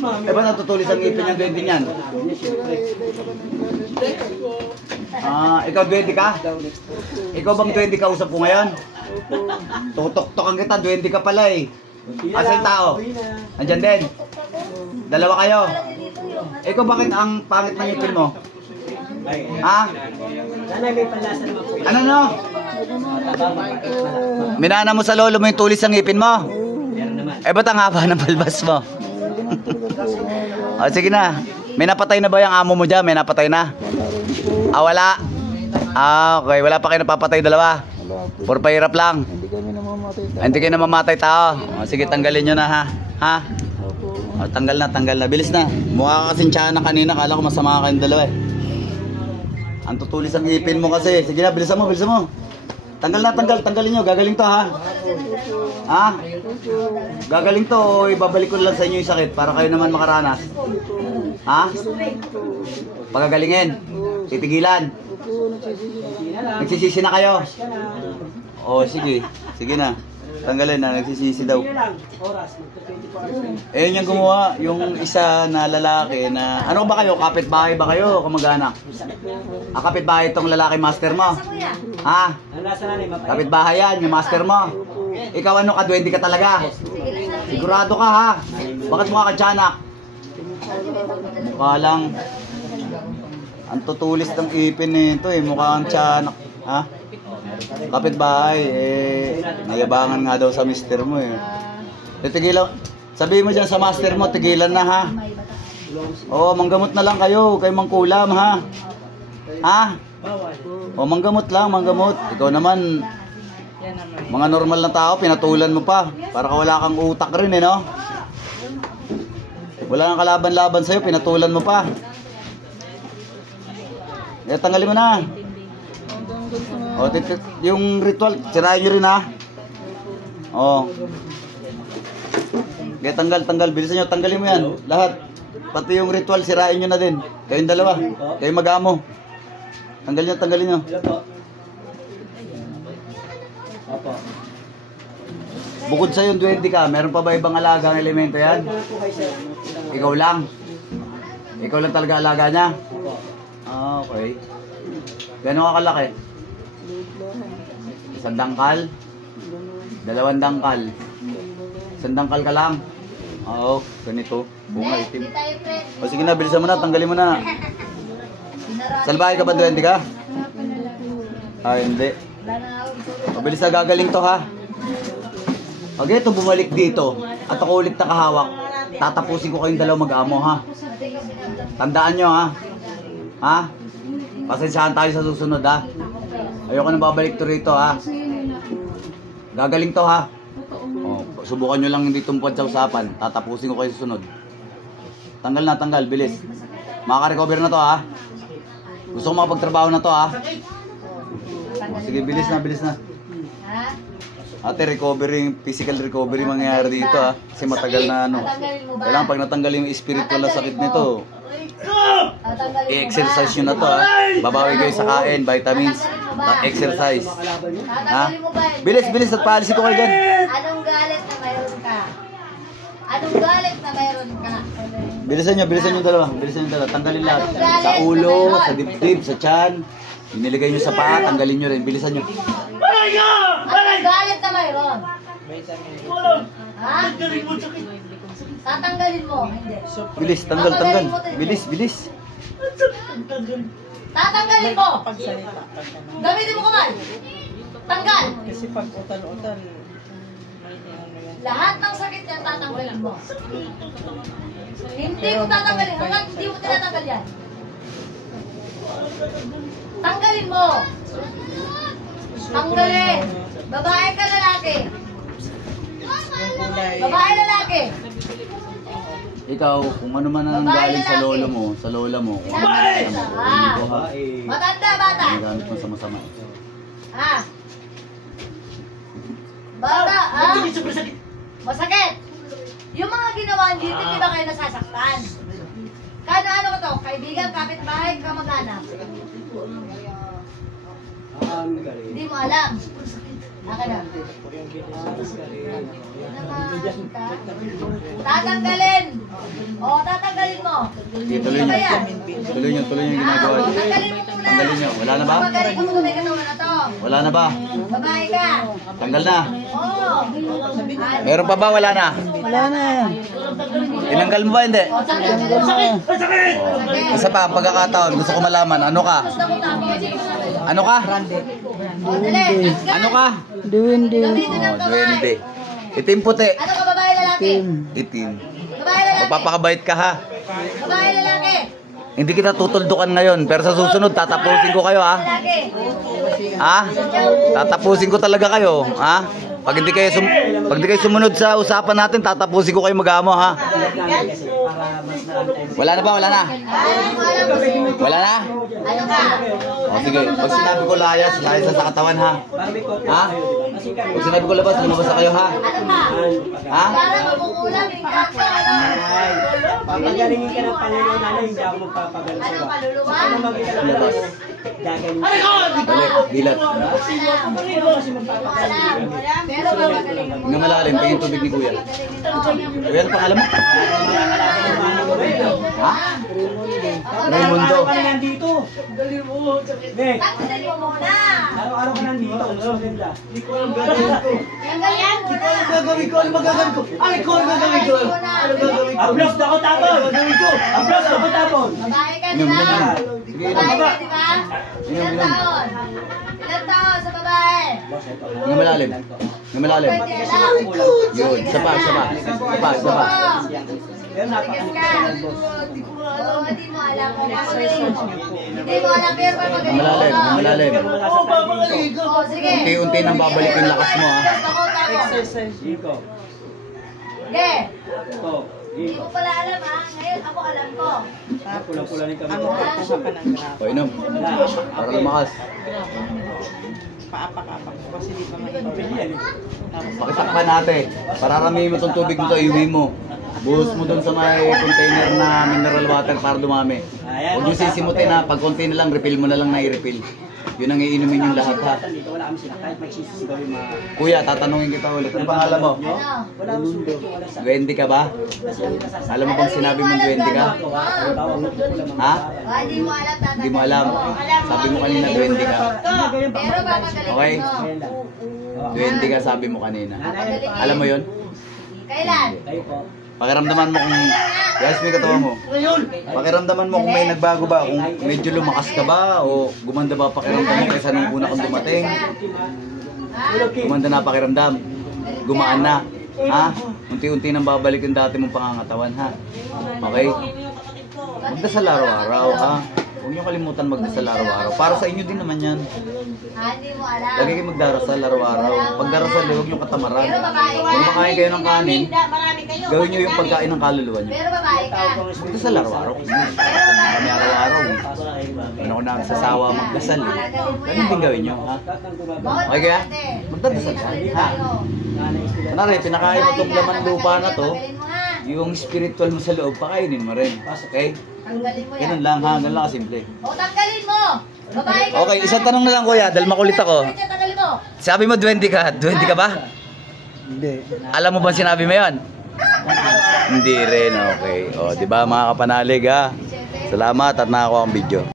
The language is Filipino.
Eh ba natutulis ang ngipin ng duwende niyan? Ikaw duwende ka? Ikaw bang duwende ka usap ko ngayon? Tutok-tokan kita, duwende ka pala eh. Asa yung tao? Andyan din? Dalawa kayo? Ikaw bakit ang pangit ng ngipin mo? Ha? Ano no? Minana mo sa lolo mo yung tulis ng ngipin mo? Eh ba't ang haba ng balbas mo? Sige na. May napatay na ba yung amo mo dyan? May napatay na? Wala. Okay. Wala pa kayo napapatay dalawa? Puro pahirap lang. Hindi kayo namamatay tao. Sige, tanggalin nyo na ha. Ha? Tanggal na. Bilis na. Mukha ka kasing tiyanak kanina. Kala ko masama kayong dalawa eh. Ang tutulis ang ipin mo kasi. Sige na, bilisan mo. Tanggalin nyo. Gagaling to ha. Ha? Gagaling to o ibabalik ko lang sa inyo yung sakit para kayo naman makaranas. Ha? Pagagalingin. Titigilan. Nagsisisi na kayo. Sige. Sige na. Tanggalin na, nagsisisi daw. Yung gumawa, yung isa na lalaki na... Ano ba kayo? Kapitbahay ba kayo? Kamag-anak? Kapitbahay itong lalaki master mo? Ha? Kapitbahay yan, yung master mo? Ikaw ano ka? Duwende ka talaga? Sigurado ka ha? Bakit mukha ka tiyanak? Mukha lang. Ang tutulis ng ipin nito eh, mukha kang tiyanak. Ha? Kapitbahay, nayabangan nga daw sa mister mo eh. Tigilan, sabihin mo dyan sa master mo, tigilan na ha. Manggamot na lang kayo, kayo mangkulam ha. Ha? Manggamot lang, manggamot. Ikaw naman, mga normal na tao, pinatulan mo pa. Para ka wala kang utak rin eh no? Wala kang kalaban-laban sa'yo, pinatulan mo pa. Tanggalin mo na. Yung ritual, sirahin nyo rin ha. Tanggal. Bilisan nyo, tanggalin mo yan. Lahat. Pati yung ritual, sirain nyo na din. Kayong dalawa. Kayong mag-amo. Tanggalin nyo. Bukod sa yung duwende ka, meron pa ba ibang alagang elemento yan? Ikaw lang. Ikaw lang talaga alaga niya? Okay. Gano'n ka kalaki? 1 dangkal? 2 dangkal? 1 dangkal ka lang? Ganito. Bunga itim. Sige na, bilisan mo na, tanggalin mo na. Salbahe ka ba, duwende ka? Hindi. Mabilis na, gagaling to ha. Ito bumalik dito at ako ulit nakahawak. Tatapusin ko kayong dalaw mag-amo ha. Tandaan nyo ha. Ha? Pasensyahan tayo sa susunod ha. Ayoko nang babalik to rito ha. Gagaling to ha. Subukan nyo lang hindi tumpad sa usapan. Tatapusin ko kayo sa sunod. Tanggal, bilis. Makaka-recover na to ha. Gusto ko makapagtrabaho na to ha. Sige, bilis na. Ate, physical recovery mangyayari dito ha. Kasi matagal na ano. Kailangan pag natanggal yung spiritual na sakit nito, i-exercise nyo na to ha. Babawi kayo sa kain, vitamins, exercise. Ha? Bilis at policy ko kayo dyan. Anong galit na mayroon ka? Bilisan nyo dalawa. Tanggalin lahat. Sa ulo, sa dibdib, sa tiyan. Iniligay nyo sa paa, tanggalin nyo rin. Bilisan nyo. Anong galit na mayroon? Ha? Tatanggalin mo? Hindi. Bilis, tanggal. Bilis. Tatanggalin mo? Gamitin mo kamay. Tanggal. Kasi pag utal-utal, Lahat ng sakit yan tatanggalin mo. Hindi mo tatanggalin. Hanggang hindi mo tinatanggal yan. Tanggalin mo. Tanggalin. Babae ka lalaki. Babae lalaki. Ikaw, kung ano man ang galing sa lolo mo, sa lola mo, kung ano man Matanda, bata. gamit mo sa masama. Bata, masakit. Yung mga ginawa dito, hindi ba kayo nasasaktan? Ano ko to? Kaibigan, kapitbahay, kamag-anak. Hindi mo alam. Aka na. Tatanggalin. O, tatanggalin mo. Sige, tuloy nyo. Tuloy nyo yung ginagawa nyo. Tanggalin mo muna. Tanggalin nyo. Wala na ba? Magaling ka mo may katawan na to. Wala na ba? Babae ka. Tanggal na. Oo. Meron pa ba? Wala na. Wala na. Tinanggal mo ba? Hindi. O, tanggalin mo. Sakit. Isa pa, ang pagkakataon. Gusto ko malaman. Ano ka? Gusto ko tapos. Ano ka? O, dali. Ano ka? Duwende. Gamitin ng Oh, kamay. duwende. Itim puti. Ano ka, babae lalaki? Itim. Babae lalaki. Magpapakabait ka ha. Babae lalaki. Hindi kita tutuldukan ngayon. Pero sa susunod, tatapusin ko kayo ha. Lalaki. Ha? Tatapusin ko talaga kayo. Ha? Pag hindi kayo sumunod sa usapan natin, tatapusin ko kayo mag-amo ha. Wala na ba? Wala na? Wala na? Ano ka? O sige, pag sinabi ko layas na sa katawan ha. Ha? Pag sinabi ko labas, lumabas na kayo ha. Ano ka? Ha? Para mamukulang, tingkat ko, ano? Papagalingin ka ng Panginoon, hindi ako magpapagaling Ano, sa'yo. kaluluwa? Labas. Balik, dilat. Pero babagaling mo. Nga malalim, pa yung tubig ni Kuya. Kuya, ano pangalan mo? Ha? Raimundo. Araw-araw ka na nandito. Nek, Tanggalin mo muna. araw-araw ka nandito. Maganda. Tanggalin mo muna. Gagawin ko? Ano magagawin ko? Ay, ko, ano gagawin ko? Ano gagawin ko? Aplos na ko tapon. Aplos na ko tapon. Babae ka, di ba? Sige, Babae ka, di ba? Inom, Ilang inom. taon? Ilang taon sa babae? Nga malalim. Nga malalim. Pwede alam. Yun, isa pa, isa pa. Isa pa, isa pa. Pero Tigas ka. Oo, di mo alam kung ano rin. Hindi mo alam, pero pa Nga malalim, nga malalim. Oo, sige. Unti-unti nang babalik yung lakas mo ha. Takot ako. Dito. Sige. Ito. Hindi mo pala alam ha. Ngayon ako alam ko. Pula-pula ni kami. O, inom. Para lumakas. Paapak-apak ko kasi di pa mainit. Pilihan. Pakitakpan natin. Pararamihin mo itong tubig nito, iuwi mo. Buhos mo dun sa may container na mineral water para dumami. Huwag nyo sisimutin ha. Pag konti na lang, refill mo na lang na i-refill. Yun ang iinumin yung lahat ha. Dito wala kami sila. Kahit magsisigaw yung mga... Kuya, tatanungin kita ulit. Ano pangalan mo? Ano? Wala akong sundo. Wala sa... Duwende ka ba? Alam mo bang sinabi mong duwende ka? Ha? Hindi mo alam, tatanggalin Hindi mo alam. Sabi mo kanina duwende ka. Pero babagaling Okay. mo. Duwende ka sabi mo kanina. Alam mo yun? Kailan? Kayo po. Pakiramdaman mo kung... Yes, may katawa mo. Pakiramdaman mo kung may nagbago ba, kung medyo lumakas ka ba, o gumanda ba pakiramdam mo kaysa nung una kang dumating. Ha? Gumanda na pakiramdam. Gumaan na. Ha? Unti-unti nang babalik yung dati mong pangangatawan, ha? Okay? Magdasal araw-araw, ha? Huwag niyo kalimutan magdasal araw-araw. Para sa inyo din naman yan. Hindi mo alam. Lagi kayo magdarasal araw-araw. Pag darasal, huwag niyo katamaran. Pero babae ka. Kung makain kayo ng kanin, gawin niyo yung pagkain ng kaluluwa niyo. Pero babae ka. Magdasal araw-araw. Kami araw-araw. Ano ko na sasawa magdasal eh. Ganun din gawin niyo, ha? Okay kaya? Magdadasal ka, ha? Kunwari, pinakain mo itong laman lupa na to, yung spiritual mo sa loob, pakainin mo rin. Okay? Tanggalin mo yan. Ganun lang ha, ganun lang kasimple. O, tanggalin mo. Babae ka. Okay, isang tanong na lang kuya, dahil makulit ako. Tanggalin mo. Sabi mo, duwende ka. Duwende ka ba? Hindi. Alam mo bang sinabi mo yan? Hindi rin, okay. O, di ba mga kapanalig ha? Salamat at nakakuha ang video.